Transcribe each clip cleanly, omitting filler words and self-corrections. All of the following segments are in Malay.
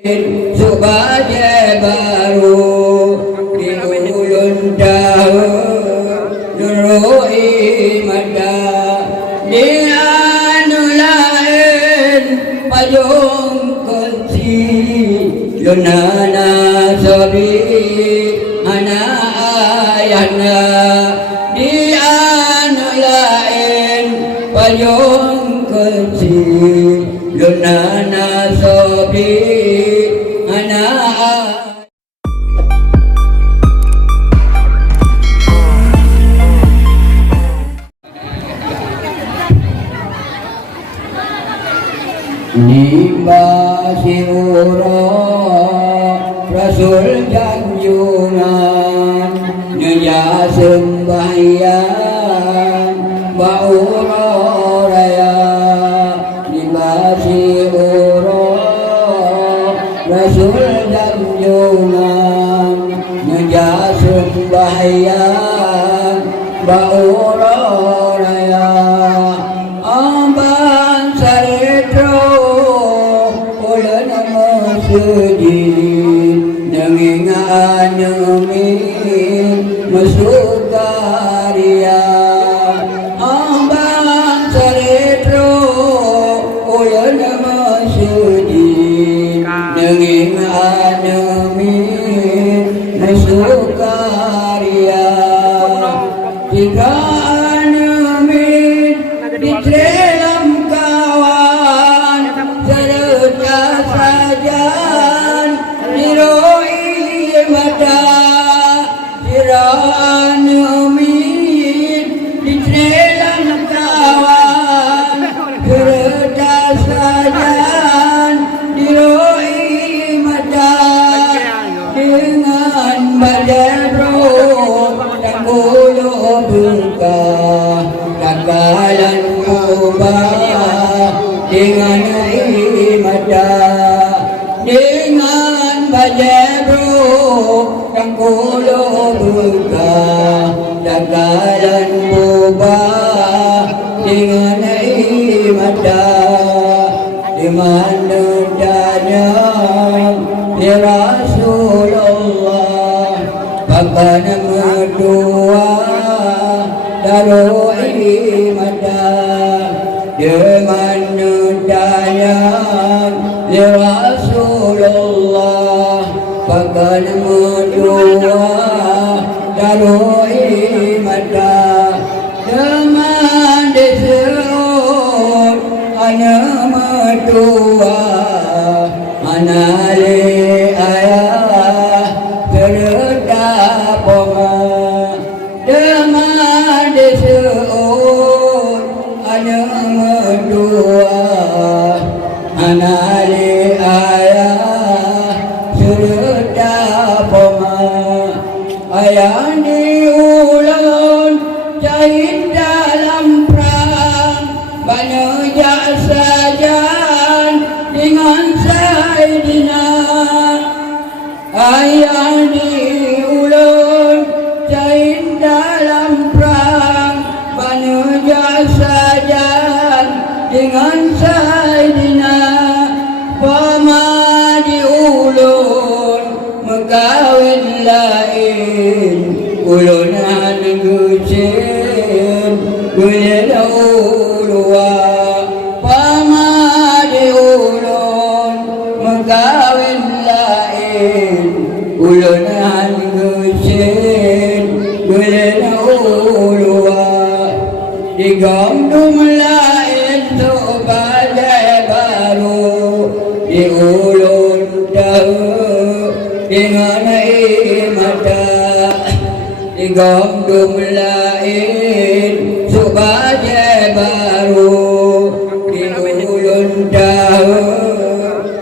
Sebagai baru di ulun tahun nurui mata di anu lain payung kecil lunana sabi anak ayahna di anu lain payung kecil lunana sabi Nimba si urang Rasul janjungan Nyeja sembahyang Ba'ura raya Nimba si urang Rasul janjungan Nyeja sembahyang Ba'ura raya Amban saretro Sujud nengingan nyemin masuk karya ambang saretro ulan masujud nengingan nyemin masuk karya jika nyemin di dalam kawan serta saja mata siraan umid di dalam kawan kereta sajan diroi mata dengan badan roh dan bulu buka kakalan kubah dengan mata dengan badan Kang kulo buka dagalan bubah dengan mata di mana danya ya Rasulullah bahkan berdua darui mata di mana danya ya Rasulullah bahkan berdua darui mata teman diserut hanya mertua anale ayah serta ponga teman diserut hanya mertua anale ayah ayah diulang jahit dalam perang banyak sajan dengan Sayyidina ayah diulang jahit dalam perang banyak sajan dengan Sayyidina pama diulang megawin lain ulunan gusin gulena ulua pama diulun megawin lain ulunan gusin gulena ulua digandum lain tu badai baru diulun tahu dengan mata digandum lain sebagai baru diulun tahu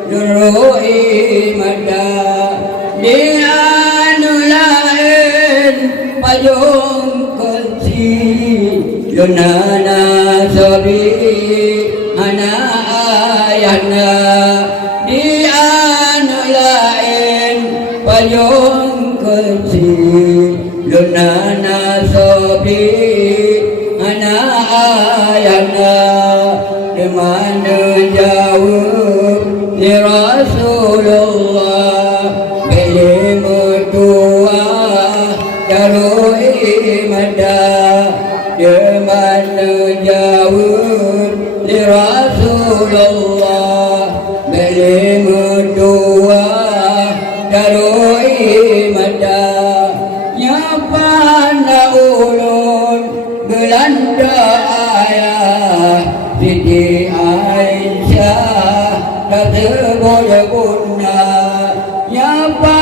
nurui mata di anu lain payung kecil lunana sabi anak ayahna di anu lain payung kecil lunana sabi anak ayahna di mana jauh ni Rasul Rasulullah beli tua darui mada di mana jauh di Rasulullah beli tua darui mada nyapa na ulun belanda ayah Siti Aisyah kata boleh guna nyapa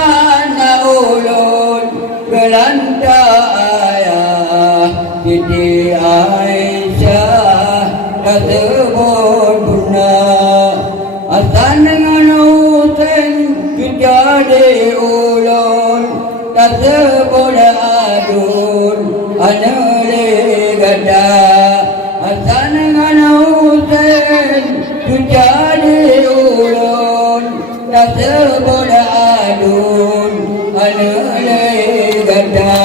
na ulun belanda ayah Siti Aisyah kata boleh guna asan dengan usen kejadi ulun kata boleh adun anale gada asan dengan usen kejadi ulun kata boleh adun anale gada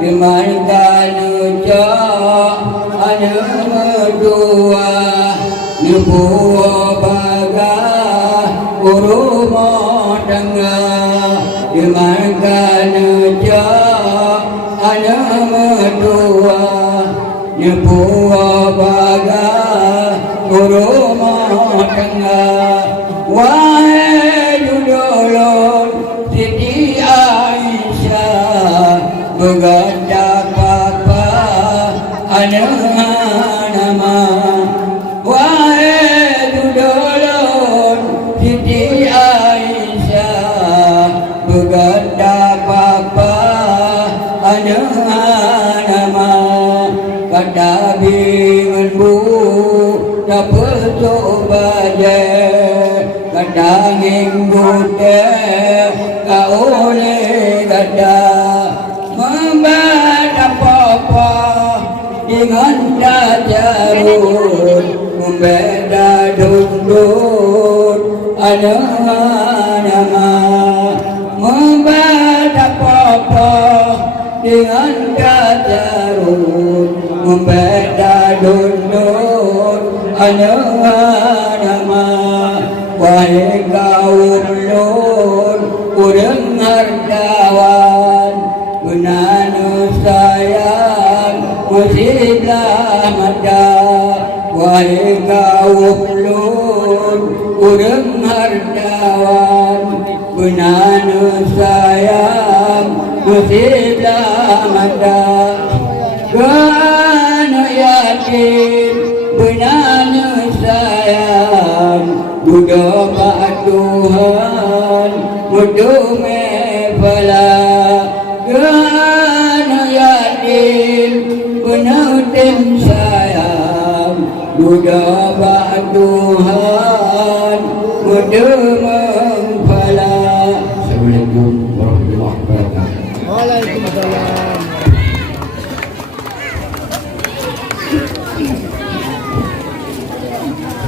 dimankan ucap ana medua nubuah bagah urumah tengah dimankan ucap ana medua nubuah bagah urumah tengah wahai dulun Siti Aisyah berganda papa ana nama wahai dulun Siti Aisyah berganda papa ana nama kata bingan bu dapat baje kata nginggut kau oleh kata membaca apa dengan tajarun membeda dundut ada nama membaca apa dengan tajarun membeda dundut ada nama wahai kaum lun urang hartawan menanu sayang musiblah mada wahai kaum lun urang hartawan menanu sayang musiblah mada kana yakin benana sayang mudah pak Tuhan mudah mepala kana yakin benar sayang mudah pak Tuhan mudah mempala. Assalamualaikum warahmatullahi wabarakatuh. Waalaikumsalam.